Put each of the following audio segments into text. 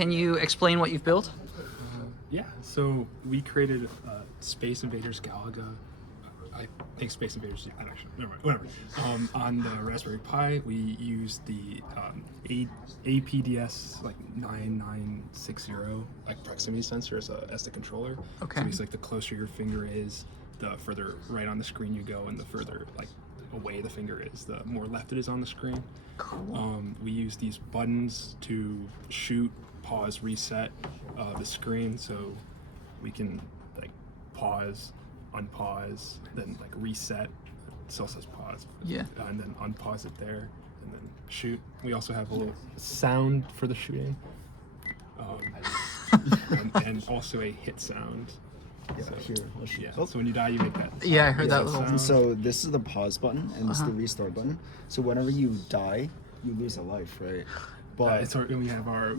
Can you explain what you've built? Yeah, so we created Space Invaders Galaga. I think Space Invaders, actually, never mind, whatever. On the Raspberry Pi, we used the APDS like 9960 like proximity sensor as the controller. Okay. So it's like the closer your finger is, the further right on the screen you go, and the further like away the finger is, the more left it is on the screen. Cool. We use these buttons to shoot, pause, reset the screen, so we can like pause, unpause, then like reset. It still says pause. Yeah. And then unpause it there, and then shoot. We also have a little sound for the shooting, and also a hit sound. Yeah, So, here, I'll shoot. yeah. So when you die, you make that. Yeah, I heard that little. sound. And so this is the pause button, and this is the restart button. So whenever you die, you lose a life, right? But It's our, we have our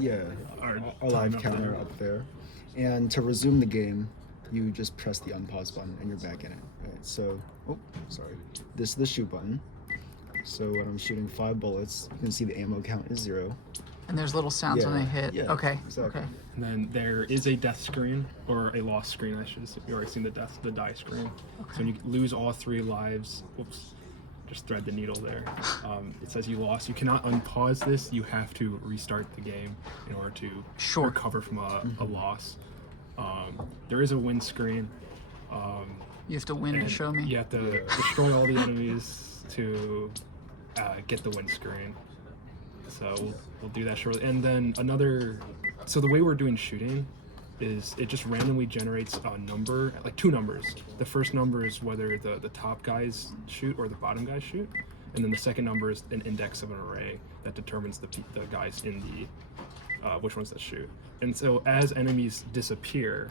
our time live up counter there. up there. And to resume the game, you just press the unpause button and you're back in it. Right? So, oh, sorry. This is the shoot button. So when I'm shooting 5 bullets, you can see the ammo count is 0. And there's little sounds when they hit. Yeah, Okay. exactly. Okay. And then there is a death screen, or a loss screen, I should say. You've already seen the die screen. So when you lose all 3 lives, whoops, just thread the needle there. It says you lost. You cannot unpause this. You have to restart the game in order to recover from a loss. There is a win screen. You have to win to show me. You have to destroy all the enemies to get the win screen. So we'll do that shortly. And then so the way we're doing shooting is it just randomly generates a number, like 2 numbers. The first number is whether the top guys shoot or the bottom guys shoot. And then the second number is an index of an array that determines the guys in the, which ones that shoot. And so as enemies disappear,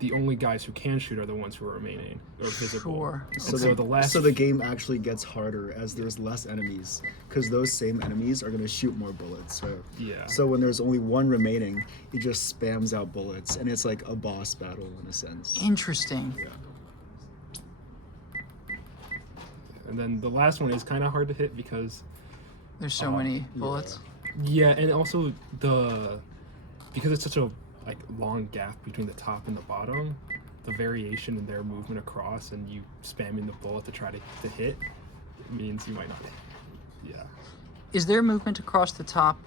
the only guys who can shoot are the ones who are remaining or visible. Sure. So, So the game actually gets harder as there's less enemies, because those same enemies are going to shoot more bullets. So Yeah. So when there's only one remaining, he just spams out bullets, and it's like a boss battle in a sense. Interesting. Yeah. And then the last one is kind of hard to hit because There's so many bullets. yeah, and also because it's such a like long gap between the top and the bottom, the variation in their movement across and you spamming the bullet to try to hit means you might not hit. Yeah. Is their movement across the top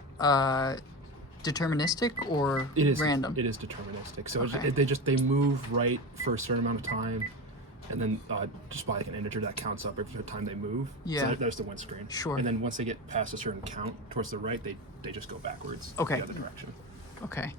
deterministic or It is random? It is deterministic. So Okay. they move right for a certain amount of time, and then just by like an integer that counts up every time they move. Yeah. So there's the win screen. Sure. And then once they get past a certain count towards the right, they just go backwards. Okay. The other direction. Okay.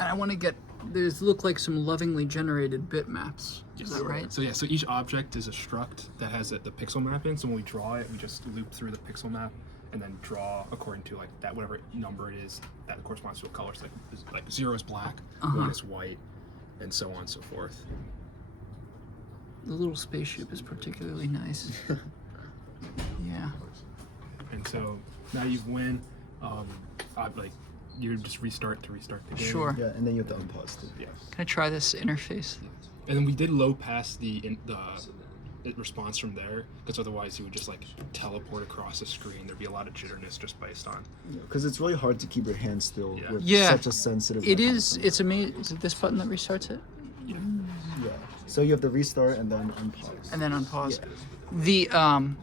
And I want to get, these look like some lovingly generated bitmaps. Is that right? So yeah, so each object is a struct that has the pixel map in. So when we draw it, we just loop through the pixel map and then draw according to like that whatever number it is that corresponds to a color. So like 0 is black, 1 is white, and so on and so forth. The little spaceship is particularly nice. Yeah. And so now you win. Like you just restart the game. Sure. Yeah, and then you have to unpause too. Yeah. Can I try this interface? And then we did low pass the response from there, because otherwise you would just like teleport across the screen. There'd be a lot of jitterness just based on. Because it's really hard to keep your hand still with Yeah. such a sensitive It mechanism. is, it's amazing. Is it this button that restarts it? Yeah. Yeah. So you have to restart and then unpause. And then unpause. Yeah. The,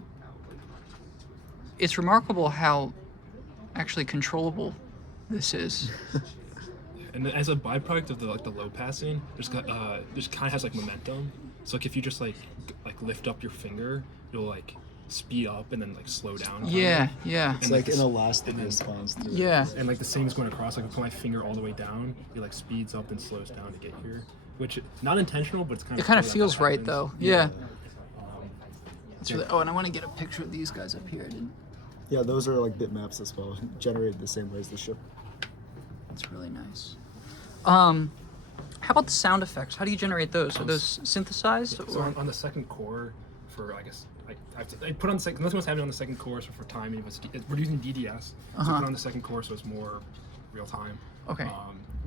it's remarkable how actually controllable this is. And as a byproduct of the low passing, there's kind of has like momentum. So like if you just like lift up your finger, you'll like speed up and then like slow down. Yeah, yeah. It's like an elastic response to it. Yeah. And like the same is going across. Like if I put my finger all the way down, it like speeds up and slows down to get here, which not intentional, but it's kind of. It kind of cool that feels that right happens. though. Yeah. It's Yeah. really, oh, and I want to get a picture of these guys up here. I didn't. Yeah, those are like bitmaps as well, generated the same way as the ship. That's really nice. How about the sound effects? How do you generate those? Are those synthesized? So Or? on the second core, for I guess I put on the second. Nothing was happening on the second core, so for timing, we're using DDS. So I put on the second core, so it's more real time. Okay.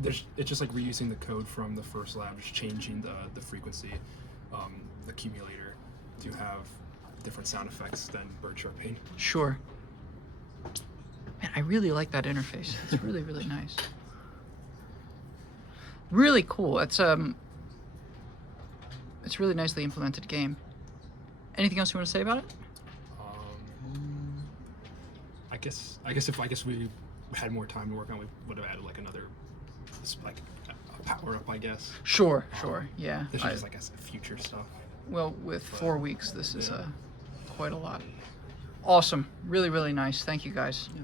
It's just like reusing the code from the first lab, just changing the frequency, the accumulator, to have different sound effects than bird chirping. Sure. Man, I really like that interface. It's really, really nice. Really cool. It's really nicely implemented game. Anything else you want to say about it? I guess if we had more time to work on it, we would have added like another like a power up, I guess. Sure, yeah. This is just like future stuff. Well, with 4 weeks, this is quite a lot. Awesome. Really, really nice. Thank you, guys. Yeah.